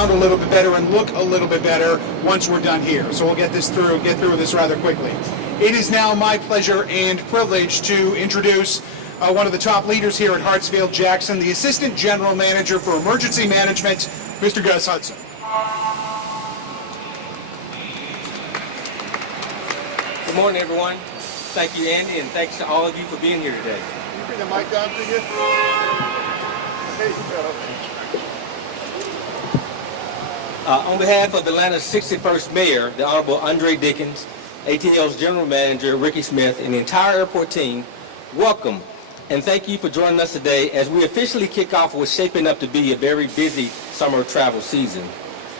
sound a little bit better and look a little bit better once we're done here. So we'll get through this rather quickly. It is now my pleasure and privilege to introduce one of the top leaders here at Hartsfield-Jackson, the Assistant General Manager for Emergency Management, Mr. Gus Hudson. Good morning, everyone. Thank you, Andy, and thanks to all of you for being here today. Can you bring the mic down to you? There you go. On behalf of Atlanta's 61st Mayor, the Honorable Andre Dickens, ATL's General Manager, Ricky Smith, and the entire airport team, welcome and thank you for joining us today as we officially kick off what's shaping up to be a very busy summer travel season.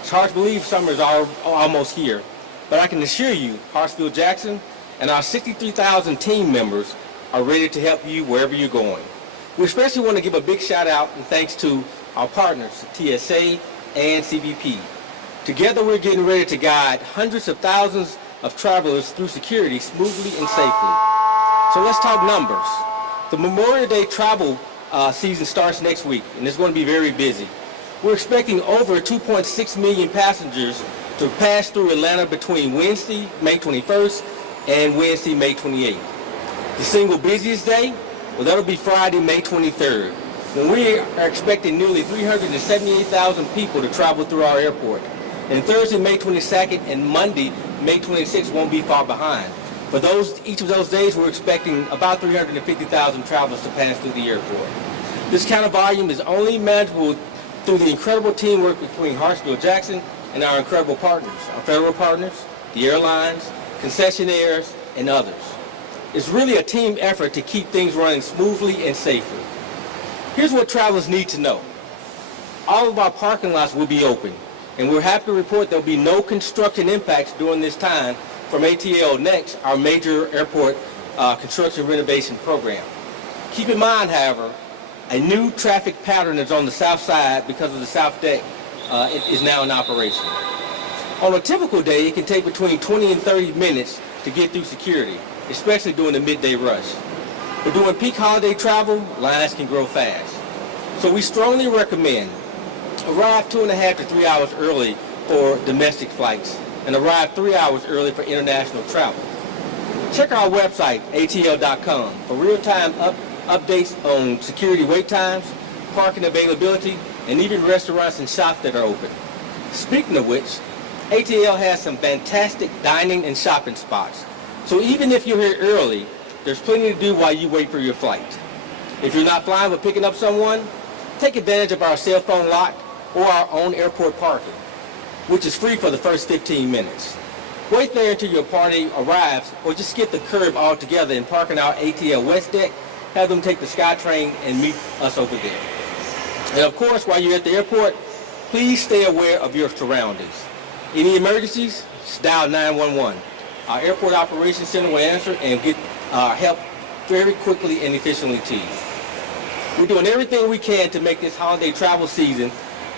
It's hard to believe summer is almost here, but I can assure you, Hartsfield-Jackson and our 63,000 team members are ready to help you wherever you're going. We especially want to give a big shout out and thanks to our partners, TSA and CBP. Together we're getting ready to guide hundreds of thousands of travelers through security smoothly and safely. So let's talk numbers. The Memorial Day travel season starts next week, and it's going to be very busy. We're expecting over 2.6 million passengers to pass through Atlanta between Wednesday, May 21st, and Wednesday, May 28th. The single busiest day, well, that'll be Friday, May 23rd, when we are expecting nearly 378,000 people to travel through our airport. And Thursday, May 22nd, and Monday, May 26th won't be far behind. For each of those days, we're expecting about 350,000 travelers to pass through the airport. This kind of volume is only manageable through the incredible teamwork between Hartsfield-Jackson and our incredible partners, our federal partners, the airlines, concessionaires, and others. It's really a team effort to keep things running smoothly and safely. Here's what travelers need to know. All of our parking lots will be open, and we're happy to report there'll be no construction impacts during this time from ATL Next, our major airport construction renovation program. Keep in mind, however, a new traffic pattern is on the south side because of the south deck. It is now in operation. On a typical day, it can take between 20 and 30 minutes to get through security, especially during the midday rush. But during peak holiday travel, lines can grow fast. So we strongly recommend arrive 2.5 to 3 hours early for domestic flights and arrive 3 hours early for international travel. Check our website, atl.com, for real-time updates on security wait times, parking availability, and even restaurants and shops that are open. Speaking of which, ATL has some fantastic dining and shopping spots. So even if you're here early, there's plenty to do while you wait for your flight. If you're not flying but picking up someone, take advantage of our cell phone lot or our own airport parking, which is free for the first 15 minutes. Wait there until your party arrives, or just skip the curb altogether and park in our ATL West deck, have them take the SkyTrain and meet us over there. And of course, while you're at the airport, please stay aware of your surroundings. Any emergencies, just dial 911. Our airport operations center will answer and get help very quickly and efficiently to you. We're doing everything we can to make this holiday travel season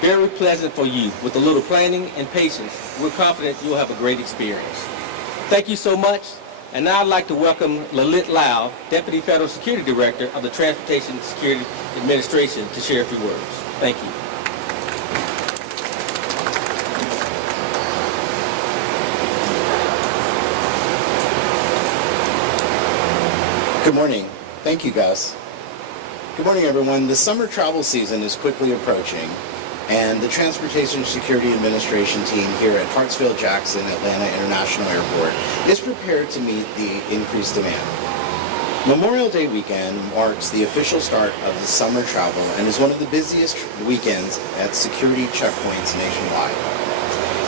very pleasant for you. With a little planning and patience, we're confident you'll have a great experience. Thank you so much. And now I'd like to welcome Lalit Lau, Deputy Federal Security Director of the Transportation Security Administration, to share a few words. Thank you. Good morning. Thank you, Gus. Good morning, everyone. The summer travel season is quickly approaching, and the Transportation Security Administration team here at Hartsfield-Jackson Atlanta International Airport is prepared to meet the increased demand. Memorial Day weekend marks the official start of the summer travel and is one of the busiest weekends at security checkpoints nationwide.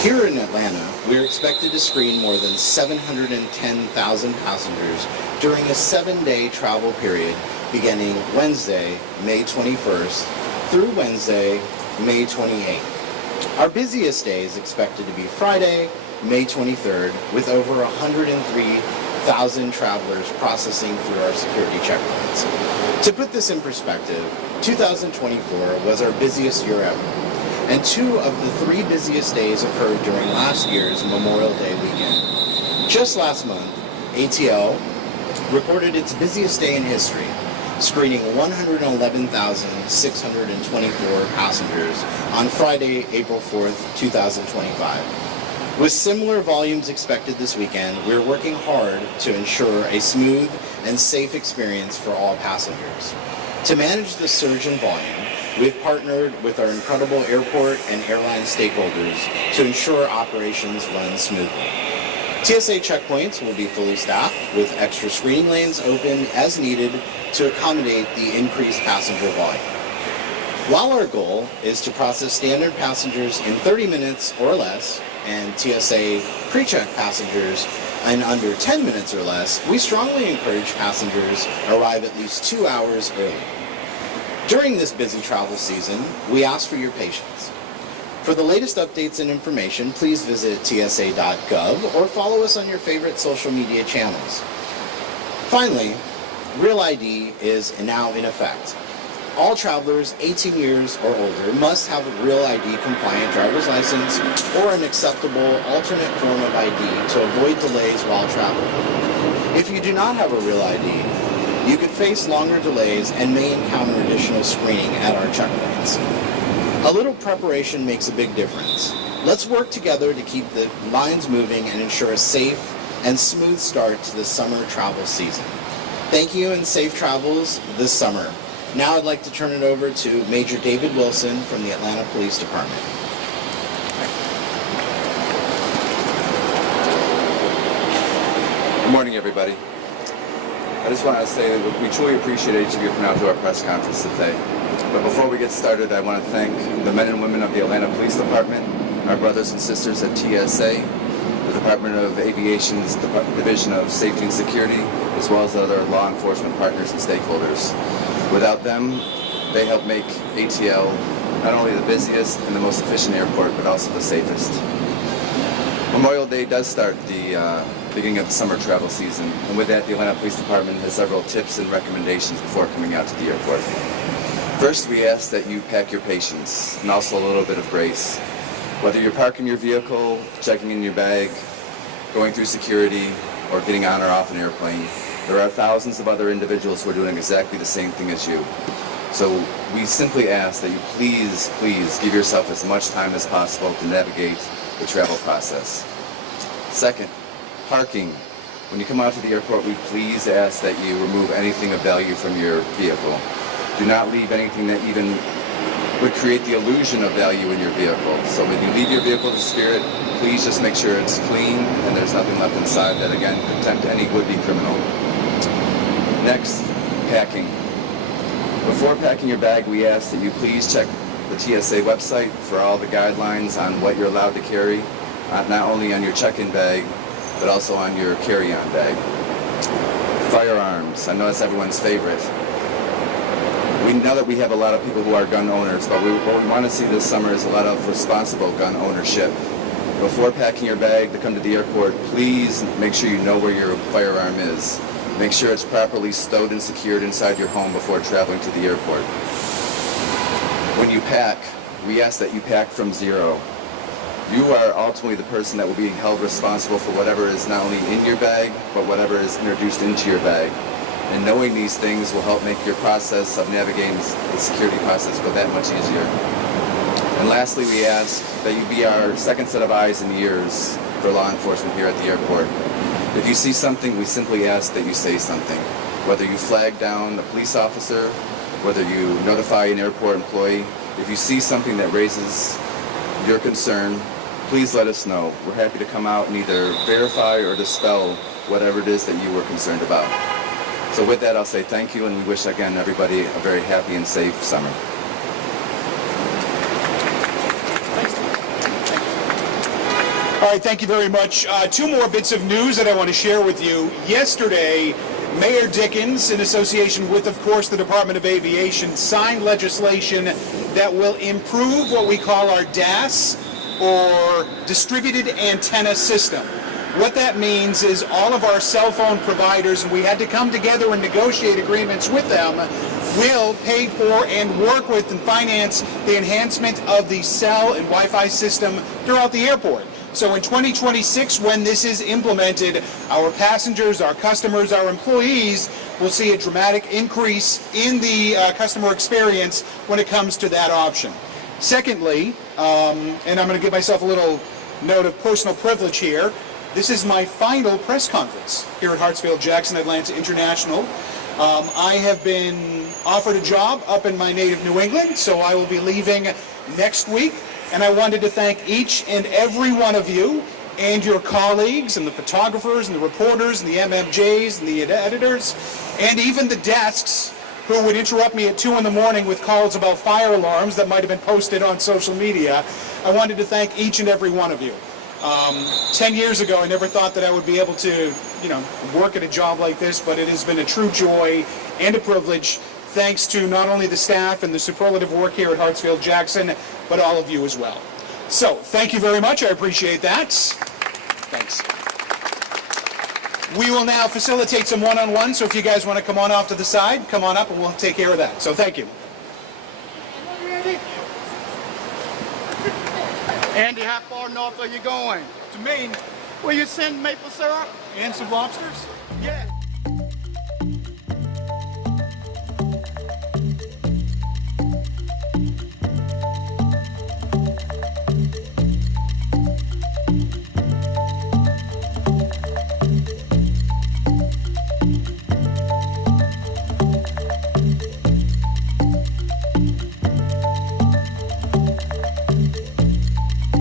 Here in Atlanta, we're expected to screen more than 710,000 passengers during a 7-day travel period beginning Wednesday, May 21st through Wednesday, May 28th. Our busiest day is expected to be Friday, May 23rd, with over 103,000 travelers processing through our security checkpoints. To put this in perspective, 2024 was our busiest year ever, and 2 of the 3 busiest days occurred during last year's Memorial Day weekend. Just last month, ATL recorded its busiest day in history, screening 111,624 passengers on Friday, April 4th, 2025. With similar volumes expected this weekend, we're working hard to ensure a smooth and safe experience for all passengers. To manage the surge in volume, we've partnered with our incredible airport and airline stakeholders to ensure operations run smoothly. TSA checkpoints will be fully staffed with extra screening lanes open as needed to accommodate the increased passenger volume. While our goal is to process standard passengers in 30 minutes or less and TSA pre-check passengers in under 10 minutes or less, we strongly encourage passengers arrive at least 2 hours early. During this busy travel season, we ask for your patience. For the latest updates and information, please visit tsa.gov or follow us on your favorite social media channels. Finally, Real ID is now in effect. All travelers 18 years or older must have a Real ID compliant driver's license or an acceptable alternate form of ID to avoid delays while traveling. If you do not have a Real ID, you could face longer delays and may encounter additional screening at our checkpoints. A little preparation makes a big difference. Let's work together to keep the lines moving and ensure a safe and smooth start to the summer travel season. Thank you and safe travels this summer. Now I'd like to turn it over to Major David Wilson from the Atlanta Police Department. Good morning, everybody. I just want to say that we truly appreciate each of you coming out to our press conference today. But before we get started, I want to thank the men and women of the Atlanta Police Department, our brothers and sisters at TSA, the Department of Aviation's Division of Safety and Security, as well as other law enforcement partners and stakeholders. Without them, they help make ATL not only the busiest and the most efficient airport, but also the safest. Memorial Day does start the beginning of the summer travel season, and with that, the Atlanta Police Department has several tips and recommendations before coming out to the airport. First, we ask that you pack your patience and also a little bit of grace. Whether you're parking your vehicle, checking in your bag, going through security, or getting on or off an airplane, there are thousands of other individuals who are doing exactly the same thing as you. So we simply ask that you please give yourself as much time as possible to navigate the travel process. Second, parking. When you come out to the airport, we please ask that you remove anything of value from your vehicle. Do not leave anything that even would create the illusion of value in your vehicle. So when you leave your vehicle to Spirit, please just make sure it's clean and there's nothing left inside that, again, could tempt any would-be criminal. Next, packing. Before packing your bag, we ask that you please check the TSA website for all the guidelines on what you're allowed to carry, not only on your check-in bag, but also on your carry-on bag. Firearms. I know that's everyone's favorite. We know that we have a lot of people who are gun owners, but what we want to see this summer is a lot of responsible gun ownership. Before packing your bag to come to the airport, please make sure you know where your firearm is. Make sure it's properly stowed and secured inside your home before traveling to the airport. When you pack, we ask that you pack from zero. You are ultimately the person that will be held responsible for whatever is not only in your bag, but whatever is introduced into your bag. And knowing these things will help make your process of navigating the security process go that much easier. And lastly, we ask that you be our second set of eyes and ears for law enforcement here at the airport. If you see something, we simply ask that you say something. Whether you flag down a police officer, whether you notify an airport employee, if you see something that raises your concern, please let us know. We're happy to come out and either verify or dispel whatever it is that you were concerned about. So with that, I'll say thank you, and we wish, again, everybody a very happy and safe summer. All right, thank you very much. Two more bits of news that I want to share with you. Yesterday, Mayor Dickens, in association with, of course, the Department of Aviation, signed legislation that will improve what we call our DAS, or Distributed Antenna System. What that means is all of our cell phone providers, and we had to come together and negotiate agreements with them, will pay for and work with and finance the enhancement of the cell and Wi-Fi system throughout the airport. So in 2026, when this is implemented, our passengers, our customers, our employees will see a dramatic increase in the customer experience when it comes to that option. Secondly, and I'm going to give myself a little note of personal privilege here, this is my final press conference here at Hartsfield-Jackson Atlanta International. I have been offered a job up in my native New England, so I will be leaving next week. And I wanted to thank each and every one of you and your colleagues and the photographers and the reporters and the MMJs and the editors and even the desks who would interrupt me at 2 in the morning with calls about fire alarms that might have been posted on social media. I wanted to thank each and every one of you. 10 years ago, I never thought that I would be able to, work at a job like this, but it has been a true joy and a privilege, thanks to not only the staff and the superlative work here at Hartsfield-Jackson, but all of you as well. So, thank you very much. I appreciate that. Thanks. We will now facilitate some one-on-one, so if you guys want to come on off to the side, come on up and we'll take care of that. So, thank you. Andy, how far north are you going? To Maine Will you send maple syrup? and some lobsters.